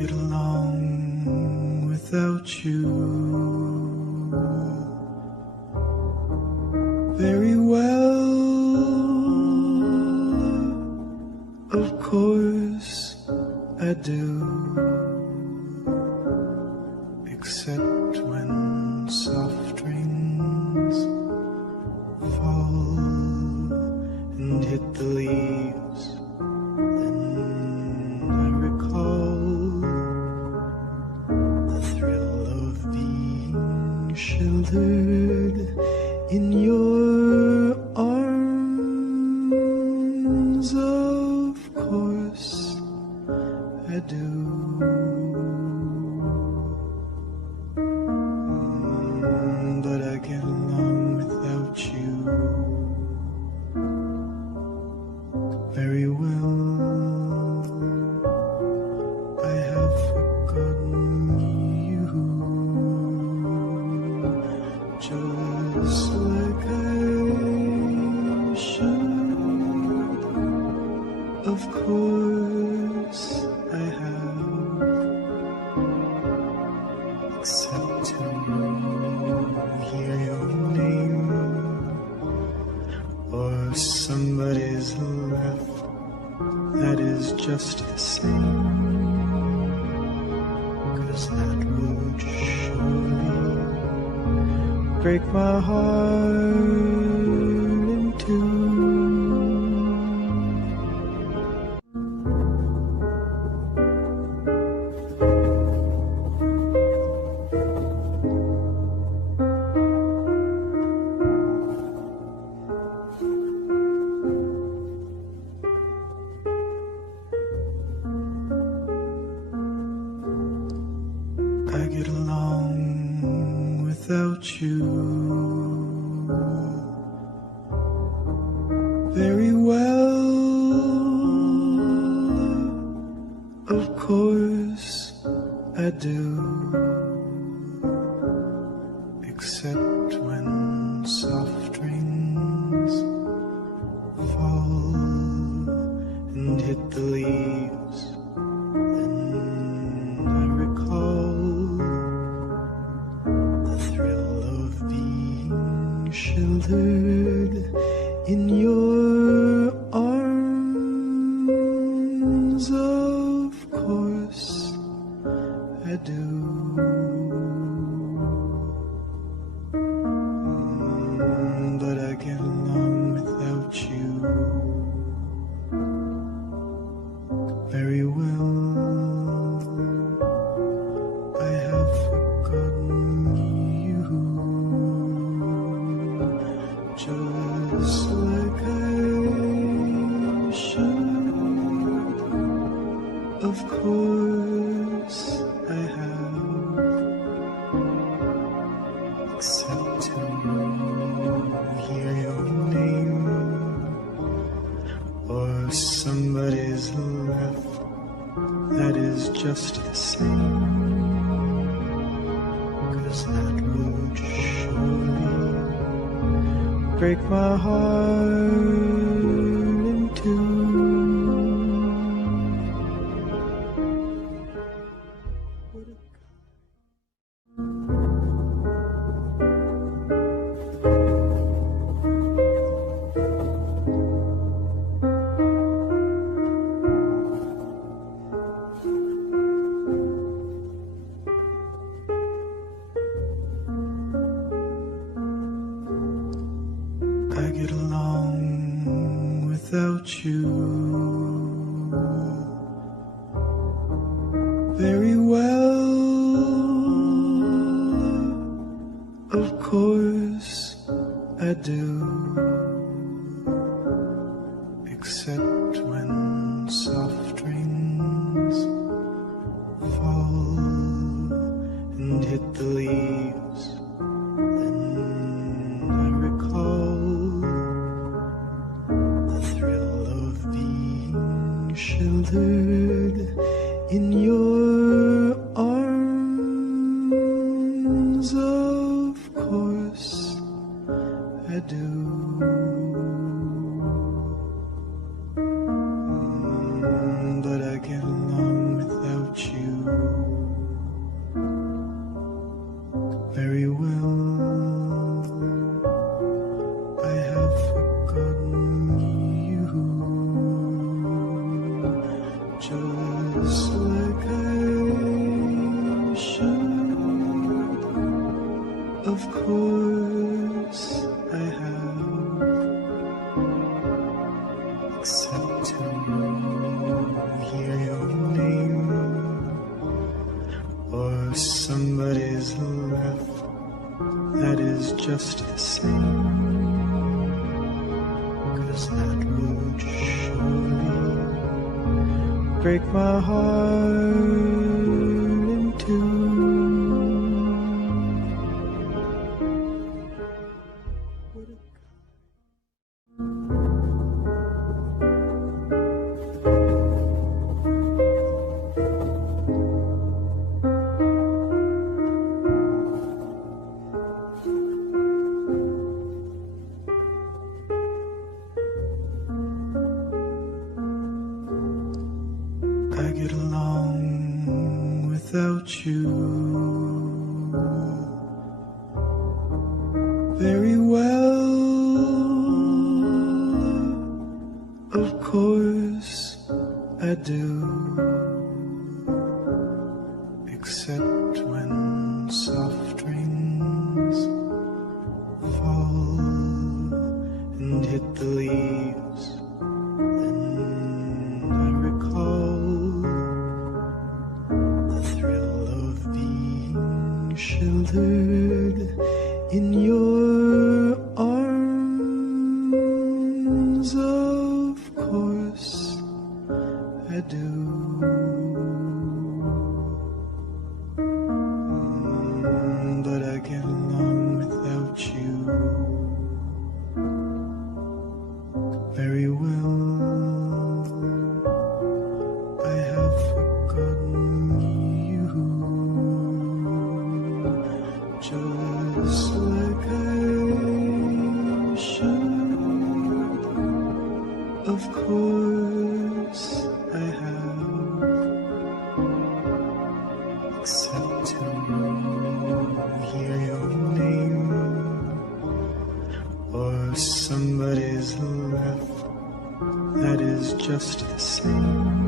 get along without you very well. Of course I do, except when soft rains fall and hit the leaves. Then I recall the thrill of being sheltered in your arms. Of course I do. But I get along without you very well. I have forgotten you, just like I should. Of course I have, except to hear your name or somebody's laugh. That is just the same, 'cause that would surely break my heart in two. I get along without you very well. Of course I do, except when soft rains fall and hit the leaves. Then I recall the thrill of being sheltered in your arms. Of course I do. But I get along without you very well. I have forgotten you, just like I should. Of course I have, except to hear your name or somebody's laugh. That is just the same, 'cause that would surely break my heart in two. I get along without you very well. Of course I do, except when soft rains fall and hit the leaves. Then I recall the thrill of being sheltered in your arms. Of course I do. But I get along without you except to hear your name or somebody's laugh that is just the same, 'cause that would surely break my heart in two. I get along without you very well. Of course I do, except when soft rains fall and hit the leaves. Then I recall the thrill of being sheltered in your arms. Of course I do. But I get along without you very well. I have forgotten you, just like I should. Of course I have, except to hear your name or somebody's laugh that is just the same.